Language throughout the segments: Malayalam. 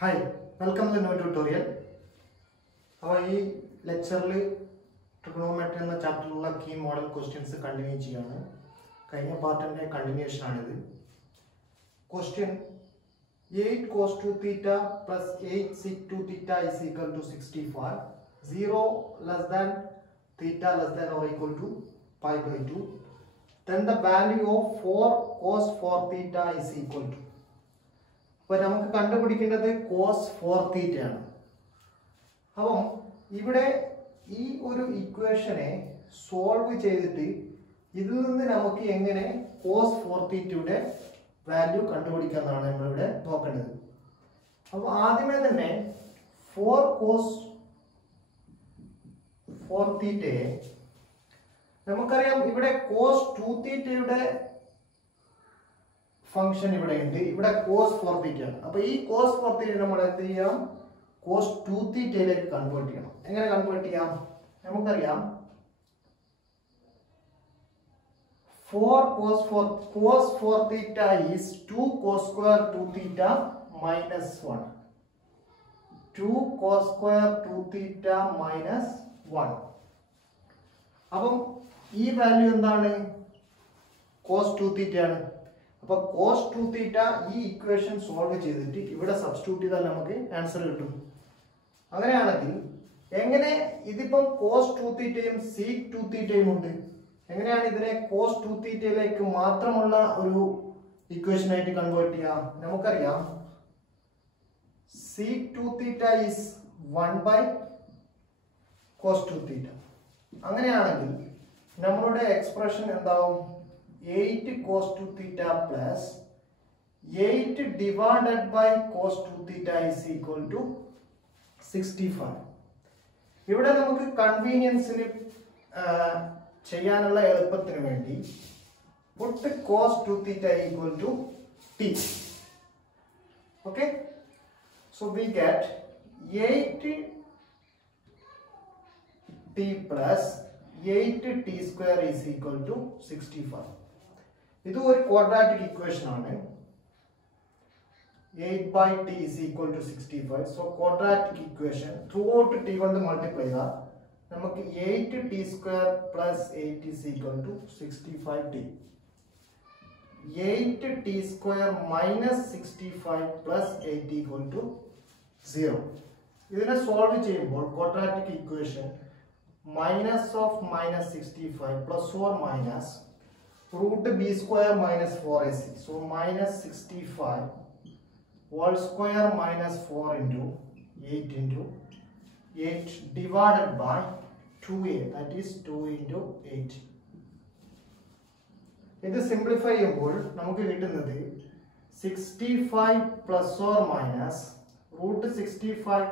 Hi, welcome to the new tutorial. This lecture trigonometry എന്ന ചാപ്റ്ററിലുള്ള key model questions continue ചെയ്യാണ്. കഴിഞ്ഞ പാർട്ടിന്റെ continuation ആണിത്. Question 8 cos 2 theta plus 8 sec 2 theta is equal to 65. 0 less than theta less than or equal to pi by 2. Then the value of 4 cos 4 theta is equal to. അപ്പോൾ നമുക്ക് കണ്ടുപിടിക്കേണ്ടത് cos 4 theta ആണ്. അപ്പം ഇവിടെ ഈ ഒരു ഇക്വേഷനെ സോൾവ് ചെയ്തിട്ട് ഇതിൽ നിന്ന് നമുക്ക് എങ്ങനെ cos 4 theta വാല്യൂ കണ്ടുപിടിക്കാനാണ് നമ്മൾ ഇവിടെ നോക്കേണ്ടത്. അപ്പോൾ ആദ്യമേ തന്നെ 4 cos 4 theta നമുക്കറിയാം ഇവിടെ cos 2 theta ഫംഗ്ഷൻ ഇവിടെ ഉണ്ട്. ഇവിടെ cos 4 theta ആണ്. അപ്പോൾ ഈ cos 4 theta നമ്മൾ എന്ത് ചെയ്യാം? cos 2 theta യിലേക്ക് കൺവേർട്ട് ചെയ്യണം. എങ്ങനെ കൺവേർട്ട് ചെയ്യാം? നമുക്കറിയാം 4 cos 4 theta is 2 cos square 2 theta minus 1. 2 cos square 2 theta minus 1. അപ്പം ഈ വാല്യൂ എന്താണ്? cos 2 theta ആണ്. അപ്പോൾ cos 2 theta ഈ ഇക്വേഷൻ സോൾവ് ചെയ്തിട്ട് ഇവിടെ സബ്സ്റ്റിറ്റ്യൂട്ട് ചെയ്താൽ നമുക്ക് ആൻസർ കിട്ടും. അങ്ങനെയാണെങ്കിൽ എങ്ങനെ ഇതിപ്പം cos 2 theta-യും sec 2 theta-യും ഉണ്ട്, എങ്ങനെയാണ് ഇതിനെ cos 2 theta-യിലേക്ക് മാത്രമുള്ള ഒരു ഇക്വേഷൻ ആയിട്ട് കൺവേർട്ട് ചെയ്യാം? നമുക്കറിയാം sec 2 theta is 1 by cos 2 theta. അങ്ങനെയാണെങ്കിൽ നമ്മളുടെ എക്സ്പ്രഷൻ എന്താവും? 8 cos 2 theta plus 8 divided by cos 2 theta is equal to 65. ഇവിടെ നമുക്ക് കൺവീനിയൻസിന് ചെയ്യാനുള്ള എളുപ്പത്തിന് വേണ്ടി put cos 2 theta equal to t. Okay, so we get 8 t plus 8 t square is equal to 65. ഇത് ഒരു ക്വാഡ്രാറ്റിക് ഇക്വേഷൻ ആണ്. 8 by t is equal to 65. So quadratic equation throughout t കൊണ്ട് മൾട്ടിപ്ലൈ ചെയ്താൽ നമുക്ക് 8t square plus 8 is equal to 65t. 8t square minus 65 plus 8 equal to 0. ഇതിനെ സോൾവ് ചെയ്യുമ്പോൾ quadratic equation minus of minus 65 plus or minus root b square minus 4ac. So minus 65 whole square minus 4 into 8 divided by 2a, that is 2 into 8. ഇത് സിംപ്ലിഫൈ ചെയ്യുമ്പോൾ നമുക്ക് കിട്ടുന്നത് 65 plus or minus root 65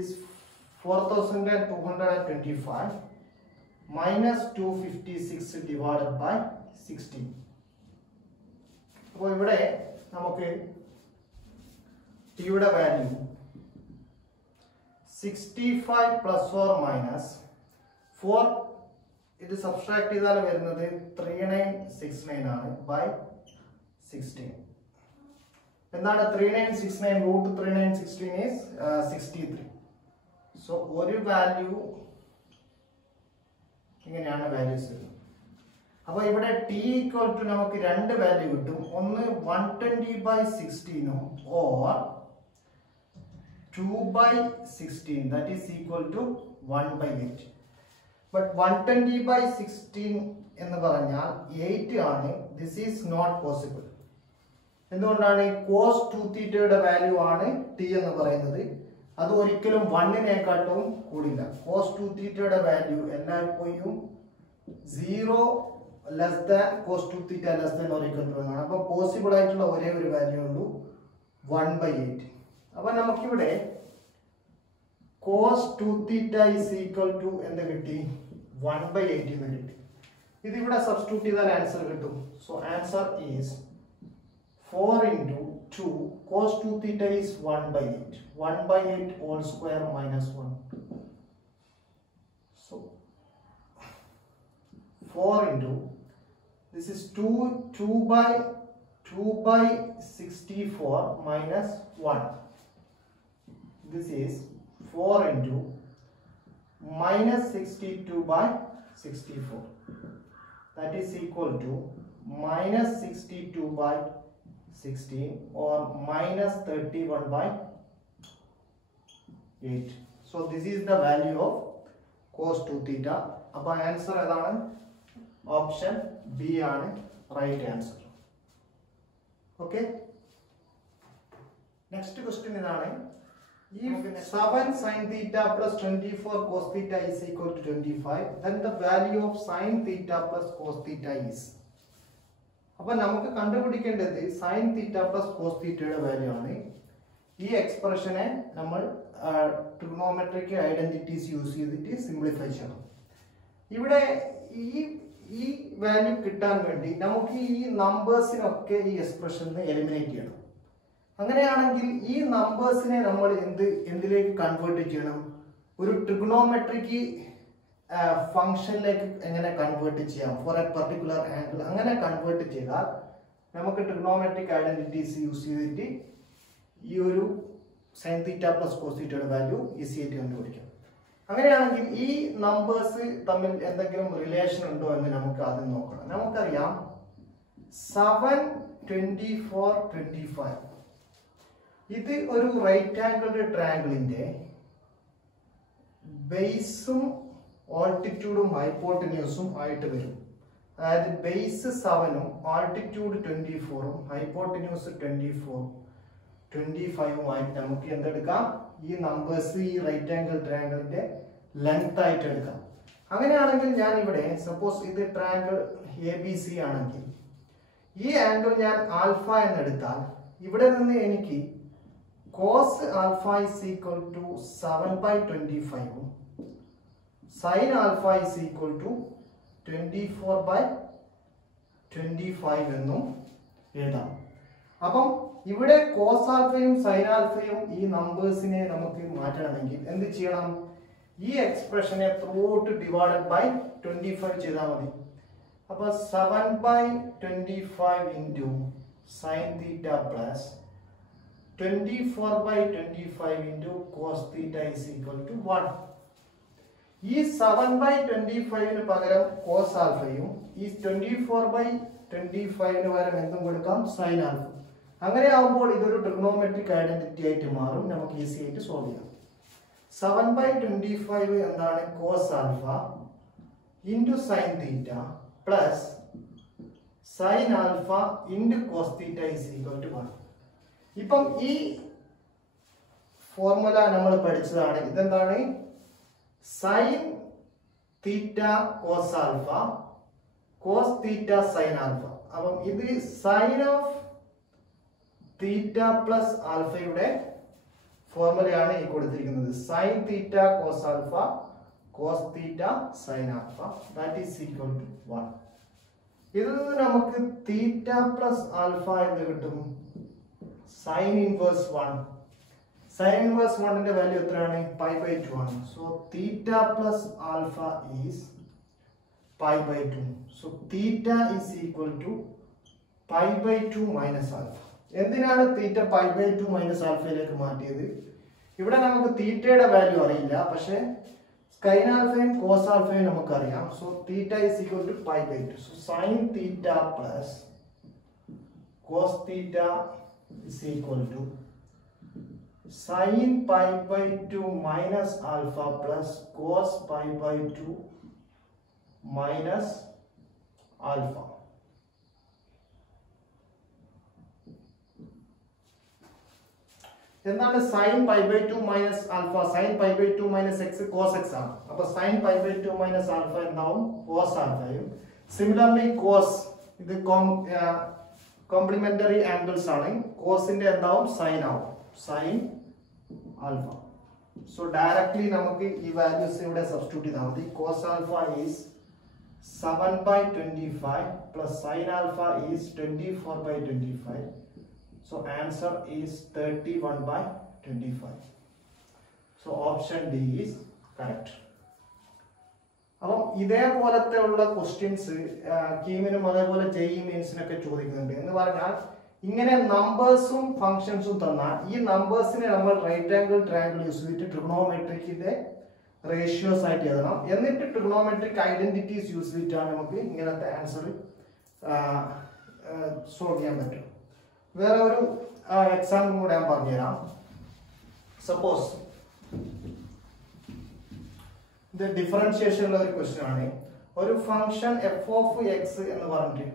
is 4225 minus 256 divided by 16. അപ്പോൾ ഇവിടെ നമുക്ക് ടിയുടെ വാല്യൂ 65 plus or minus 4, ഇത് സബ്സ്ട്രാക്ട് ചെയ്താൽ വരുന്നത് 3969 ആണ് by 16. എന്താണ് 3969? root 3916 is 63. സോ ഒരു വാല്യൂ ഇങ്ങനെയാണ് വാല്യൂസ്. അപ്പോൾ ഇവിടെ ടി ഈക്വൽ ടു നമുക്ക് രണ്ട് വാല്യൂ കിട്ടും. ഒന്ന് 120 by 16 or 2 by 16, that is equal to 1 by 8. But 120 by 16 എന്ന് പറഞ്ഞാൽ 8 ആണ്. This is not possible. എന്തുകൊണ്ടാണ്? cos 2 theta-യുടെ വാല്യൂ ആണ് ടി എന്ന് പറയുന്നത്. അത് ഒരിക്കലും 1-നേക്കാട്ടും കൂടില്ല. cos 2 theta-യുടെ വാല്യൂ എല്ലായ്പ്പോഴും 0 less than cos 2 theta less than or equal to എന്നാണ്. അപ്പോൾ പോസിബിൾ ആയിട്ടുള്ള ഒരേ ഒരു വാല്യൂ ഉള്ളൂ 1 by 8. അപ്പോൾ നമുക്കിവിടെ cos 2 theta is equal to എന്ത് കിട്ടി? 1 by 8 എന്ന് കിട്ടി. ഇതിവിടെ സബ്സ്റ്റിറ്റ്യൂട്ട് ചെയ്താൽ ആൻസർ കിട്ടും. So answer is 4 into 2 cos 2 theta is 1 by 8. 1 by 8 whole square minus 1. So 4 into this is 2 by 64 minus 1. this is 4 into minus 62 by 64. That is equal to minus 62 by 16 or minus 31 by 8. So this is the value of cos 2 theta. Appo answer edana? Option B aanu right answer. Okay. Next question idana. If 7 sin theta plus 24 cos theta is equal to 25, then the value of sin theta plus cos theta is. അപ്പോൾ നമുക്ക് കണ്ടുപിടിക്കേണ്ടത് sin theta plus cos theta യുടെ വാല്യൂ ആണ്. ഈ എക്സ്പ്രഷനെ നമ്മൾ ട്രിഗണോമെട്രിക് ഐഡന്റിറ്റീസ് യൂസ് ചെയ്തിട്ട് സിംപ്ലിഫൈ ചെയ്യണം. ഇവിടെ ഈ വാല്യൂ കിട്ടാൻ വേണ്ടി നമുക്ക് ഈ നമ്പേഴ്സിനൊക്കെ ഈ എക്സ്പ്രഷനെ എലിമിനേറ്റ് ചെയ്യണം. അങ്ങനെയാണെങ്കിൽ ഈ നമ്പേഴ്സിനെ നമ്മൾ എന്തിലേക്ക് കൺവേർട്ട് ചെയ്യണം? ഒരു ട്രിഗണോമെട്രിക് ഫംഗ്ഷനിലേക്ക് എങ്ങനെ കൺവേർട്ട് ചെയ്യാം? ഫോർ എ പർട്ടിക്കുലർ ആംഗിൾ അങ്ങനെ കൺവേർട്ട് ചെയ്താൽ നമുക്ക് ട്രിഗണോമെട്രിക് ഐഡന്റിറ്റീസ് യൂസ് ചെയ്തിട്ട് ഈ ഒരു സൈൻ തീറ്റ പ്ലസ് കോസ് തീറ്റയുടെ വാല്യൂ ഈസി ആയിട്ട് കണ്ടുപിടിക്കാം. അങ്ങനെയാണെങ്കിൽ ഈ നമ്പേഴ്സ് തമ്മിൽ എന്തെങ്കിലും റിലേഷൻ ഉണ്ടോ എന്ന് നമുക്ക് ആദ്യം നോക്കണം. നമുക്കറിയാം 7, 24, 25 ഇത് ഒരു റൈറ്റ് ആംഗിൾഡ് ട്രയാംഗിളിന്റെ ബേസും ആൾട്ടിറ്റ്യൂഡും ഹൈപ്പോട്ടന്യൂസും ആയിട്ട് വരും. അതായത് ബേസ് 7ഉം ആൾട്ടിറ്റ്യൂഡ് 24ഉം ഹൈപ്പോട്ടന്യൂസ് 24, 25ഉം ആയിട്ട് നമുക്ക് എന്തെടുക്കാം? ഈ നമ്പേഴ്സ് ഈ റൈറ്റ് ആംഗിൾ ട്രയാംഗിളിന്റെ ലെങ്ത് ആയിട്ട് എടുക്കാം. അങ്ങനെയാണെങ്കിൽ ഞാൻ ഇവിടെ സപ്പോസ് ഇത് ട്രയാംഗിൾ ABC ആണെങ്കിൽ ഈ ആംഗിൾ ഞാൻ ആൽഫ എന്നെടുത്താൽ ഇവിടെ നിന്ന് എനിക്ക് cos alpha is equal to 7 by 25 sin alpha is equal to 24 by 25 എന്നും എഴുതാം. അപ്പം ഇവിടെ cos ആൽഫയും sin ആൽഫയും ഈ നമ്പേഴ്സിനെ നമുക്ക് മാറ്റണമെങ്കിൽ എന്ത് ചെയ്യണം? ഈ എക്സ്പ്രഷനെ ത്രൂഔട്ട് ഡിവൈഡഡ് ബൈ 25 ചെയ്താൽ മതി. അപ്പൊ 7 by 25 into sin theta plus 24 by 25 into cos theta is equal to 1. ഈ 7 by 25 പകരം cos ആൽഫയും ഈ 24 by 25 പകരം എന്തും കൊടുക്കാം? sin alpha. അങ്ങനെ ആവുമ്പോൾ ഇതൊരു ട്രിഗണോമെട്രിക് ഐഡന്റിറ്റി ആയിട്ട് മാറും. നമുക്ക് ഈസി ആയിട്ട് സോൾവ് ചെയ്യാം. 7 by 25 എന്താണ്? cos alpha into sin theta plus sin alpha into cos theta is equal to 1. ഇപ്പം ഈ ഫോർമുല നമ്മൾ പഠിച്ചതാണ്. ഇതെന്താണ്? Sine theta cos alpha, cos theta sine alpha. അപ്പം ഇത് സൈൻ ഓഫ് തീറ്റ പ്ലസ് ആൽഫയുടെ ഫോർമുലയാണ് ഈ കൊടുത്തിരിക്കുന്നത്. Sine theta cos alpha cos theta sine alpha that is equal to 1. ഇതിൽ നിന്ന് നമുക്ക് തീറ്റ പ്ലസ് ആൽഫ എന്ന് കിട്ടും sin inverse 1. sin inverse 1 ന്റെ വാല്യൂ എത്രയാണ്? pi by 2 ആണ്. So theta plus alpha is pi by 2. So theta is equal to pi by 2 minus alpha. എന്തിനാണ് theta pi by 2 minus alpha യിലേക്ക് മാറ്റിയത്? ഇവിടെ നമുക്ക് തീറ്റയുടെ വാല്യൂ അറിയില്ല, പക്ഷേ sin ആൽഫയും cos ആൽഫയും നമുക്കറിയാം. So theta is equal to pi by 2. So sin theta plus cos theta is equal to sin pi by 2 minus alpha plus cos pi by 2 minus alpha. എന്താണ് sin pi by 2 minus alpha? sin pi by 2 minus x cos x ആണ്. അപ്പോൾ sin pi by 2 minus alpha എന്താവും? cos ആൽഫയും. സിമിലർലി cos ഇത് കോംപ്ലിമെന്ററി ആംഗിൾസ് ആണ്. കോസിന്റെ എന്താവും? സൈൻ ആവും, സൈൻ ആൽഫ. സോ ഡയറക്ട്ലി നമുക്ക് ഈ വാല്യൂസ് ഇവിടെ സബ്സ്റ്റിറ്റ്യൂട്ട് ചെയ്താൽ മതി. Cos alpha is 7 by 25 plus sin alpha is 24 by 25. So answer is 31 by 25. So option D is correct. അപ്പം ഇതേപോലത്തെ ഉള്ള ക്വസ്റ്റ്യൻസ് കീമിനും അതേപോലെ JEE മെയിൻസിനൊക്കെ ചോദിക്കുന്നുണ്ട്. എന്ന് പറഞ്ഞാൽ ഇങ്ങനെ നമ്പേഴ്സും ഫംഗ്ഷൻസും തന്നാൽ ഈ നമ്പേഴ്സിനെ നമ്മൾ റൈറ്റ് ആംഗിൾ ട്രയാങ്കിൾ യൂസ് ചെയ്തിട്ട് ട്രിഗണോമെട്രിക്കിന്റെ റേഷ്യോസ് ആയിട്ട് എഴുതണം. എന്നിട്ട് ട്രിഗണോമെട്രിക് ഐഡന്റിറ്റീസ് യൂസ് ചെയ്തിട്ടാണ് നമുക്ക് ഇങ്ങനത്തെ ആൻസർ സോൾവ് ചെയ്യാൻ പറ്റും. വേറെ ഒരു എക്സാമ്പിൾ കൂടെ ഞാൻ പറഞ്ഞുതരാം. സപ്പോസ് ഇത് ഡിഫറൻഷിയേഷൻ ഉള്ള ഒരു ക്വസ്റ്റ്യൻ ആണ്. ഒരു ഫംഗ്ഷൻ എഫ് ഓഫ് എക്സ് എന്ന് പറഞ്ഞിട്ട്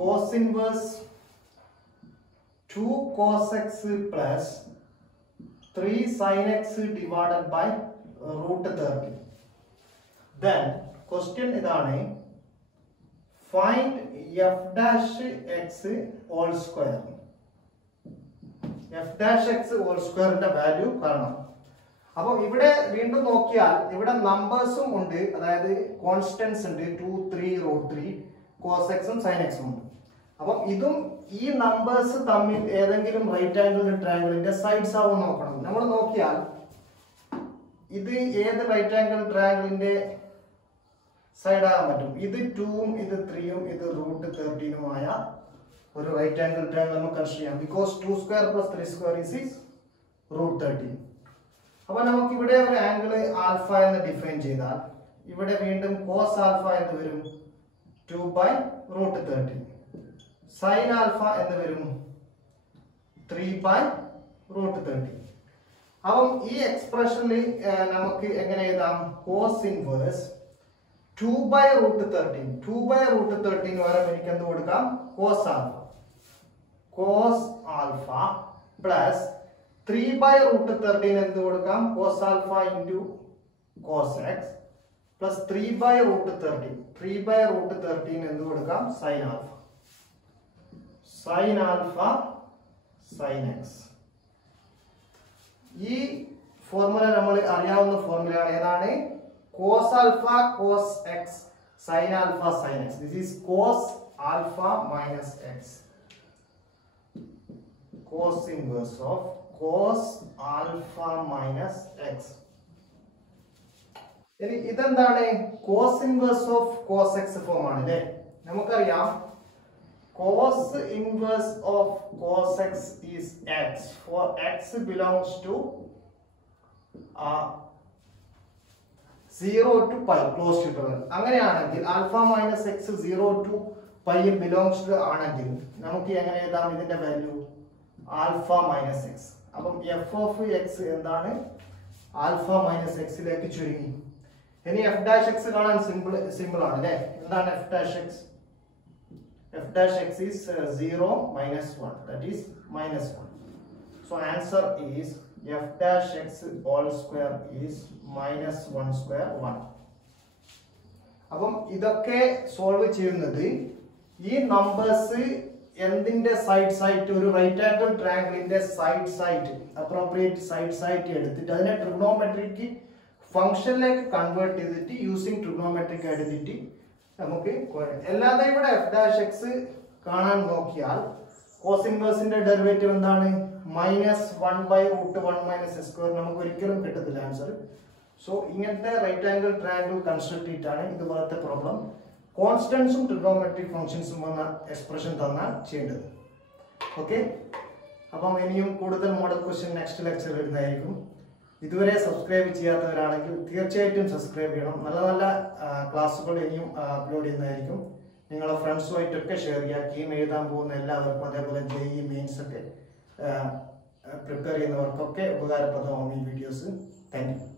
cos inverse 2 cos x plus 3 sin x divided by root 30. Then question idane find f dash x whole square. f dash x whole square ന്റെ വാല്യൂ കാണണം. അപ്പോൾ ഇവിടെ വീണ്ടും നോക്കിയാൽ ഇവിടെ നമ്പേഴ്സും ഉണ്ട്, അതായത് കോൺസ്റ്റന്റ്സ് ഉണ്ട് 2 3 √3 cos x ഉം sin x ഉം ഉണ്ട്. അപ്പം ഇതും ഈ നമ്പേഴ്സ് തമ്മിൽ ഏതെങ്കിലും റൈറ്റ് ആംഗിൾ ട്രയാംഗിളിന്റെ സൈഡ്സ് ആവും നോക്കണം. നമ്മൾ നോക്കിയാൽ ഇത് ഏത് റൈറ്റ് ആംഗിൾ ട്രയാംഗിളിന്റെ സൈഡ് ആകാൻ പറ്റും? ഇത് 2ഉം ഇത് 3ഉം ഇത് √13ഉമായ ഒരു റൈറ്റ് ആംഗിൾ ട്രയാംഗിൾ നമുക്ക് കൺസിഡർ ചെയ്യാം. Because 2² + 3² is √13. അപ്പൊ നമുക്ക് ഇവിടെ ഒരു ആംഗിൾ ആൽഫ എന്ന് ഡിഫൈൻ ചെയ്താൽ ഇവിടെ വീണ്ടും cos ആൽഫ എന്ന് വരും 2/√13. sin ആൽഫ എന്ന് വരും 3/√13. അപ്പം ഈ എക്സ്പ്രഷനിൽ നമുക്ക് എങ്ങനെ എഴുതാം? cos inverse 2/√13. 2/√13 വരെ എനിക്ക് എന്ത് കൊടുക്കാം? cos ആൽഫ പ്ലസ് 3/√13 എന്ത് കൊടുക്കാം? cos alpha into cos x plus 3/√13. 3/√13 എന്ത് കൊടുക്കാം? sin alpha. sin alpha sin x. ഈ ഫോർമുല നമ്മൾ അറിയാവുന്ന ഫോർമുലയാണ്. ഏതാണ്? cos alpha cos x sin alpha sin x. This is cos alpha minus x. Cos inverse of cos alpha minus x. ഇനി ഇതെന്താണ്? cos inverse of cos x form ആണ് അല്ലേ? നമുക്കറിയാം cos inverse of cos x is x for x belongs to 0 to pi close to interval. അങ്ങനെയാണെങ്കിൽ alpha minus x 0 to pi belongs to ആണെങ്കിൽ നമുക്ക് എങ്ങനെ എഴുതാം ഇതിന്റെ വാല്യൂ? alpha minus x. അപ്പം f of x എന്താണ്? alpha minus x ലേക്ക് ചുരുങ്ങി. ഇനി f dash x കാണാൻ സിമ്പിൾ ആണ് അല്ലേ? എന്താണ് f dash x? f dash x is 0 minus 1, that is minus 1. So answer is f dash x whole square is minus 1 square 1. അപ്പം ഇതൊക്കെ സോൾവ് ചെയ്യുന്നത് ഈ നമ്പേഴ്സ് എന്തിന്റെ സൈഡ്സ് ആയിട്ട് ഒരു റൈറ്റ് ആംഗിൾ ട്രയാംഗിളിന്റെ സൈഡ്സ് ആയിട്ട് അപ്രോപ്രിയേറ്റ് സൈഡ്സ് ആയിട്ട് എടുത്തിട്ട് അതിനെ ട്രിഗണോമെട്രിക് ഫംഗ്ഷനിലേക്ക് കൺവേർട്ട് ചെയ്തിട്ട് യൂസിങ് ട്രിഗണോമെട്രിക് ഐഡന്റിറ്റി നമുക്ക് അല്ലാതെ ഇവിടെ f dash x കാണാൻ നോക്കിയാൽ cos ഇൻവേഴ്സിന്റെ ഡെറിവേറ്റീവ് എന്താണ്? -1/√1 - s². നമുക്ക് ഒരിക്കലും കിട്ടത്തില്ല ആൻസർ. സോ ഇങ്ങനത്തെ റൈറ്റ് ആംഗിൾ ട്രയാംഗിൾ കൺസ്ട്രക്ട് ചെയ്തിട്ടാണ് ഇതുപോലത്തെ പ്രോബ്ലം കോൺസ്റ്റന്റ്സും ട്രിഗണോമെട്രിക് ഫംഗ്ഷൻസും വന്ന എക്സ്പ്രഷൻ തന്നാൽ ചെയ്യേണ്ടത്. ഓക്കെ, അപ്പം ഇനിയും കൂടുതൽ മോഡൽ ക്വസ്റ്റ്യൻ നെക്സ്റ്റ് ലെക്ചർ വരുന്നതായിരിക്കും. ഇതുവരെ സബ്സ്ക്രൈബ് ചെയ്യാത്തവരാണെങ്കിൽ തീർച്ചയായിട്ടും സബ്സ്ക്രൈബ് ചെയ്യണം. നല്ല നല്ല ക്ലാസ്സുകൾ ഇനിയും അപ്ലോഡ് ചെയ്യുന്നതായിരിക്കും. നിങ്ങളുടെ ഫ്രണ്ട്സുമായിട്ടൊക്കെ ഷെയർ ചെയ്യുക. കീം എഴുതാൻ പോകുന്ന എല്ലാവർക്കും അതേപോലെ JEE മെയിൻസ് ഒക്കെ പ്രിപ്പയർ ചെയ്യുന്നവർക്കൊക്കെ ഉപകാരപ്രദമാവും ഈ വീഡിയോസ്. Thank you.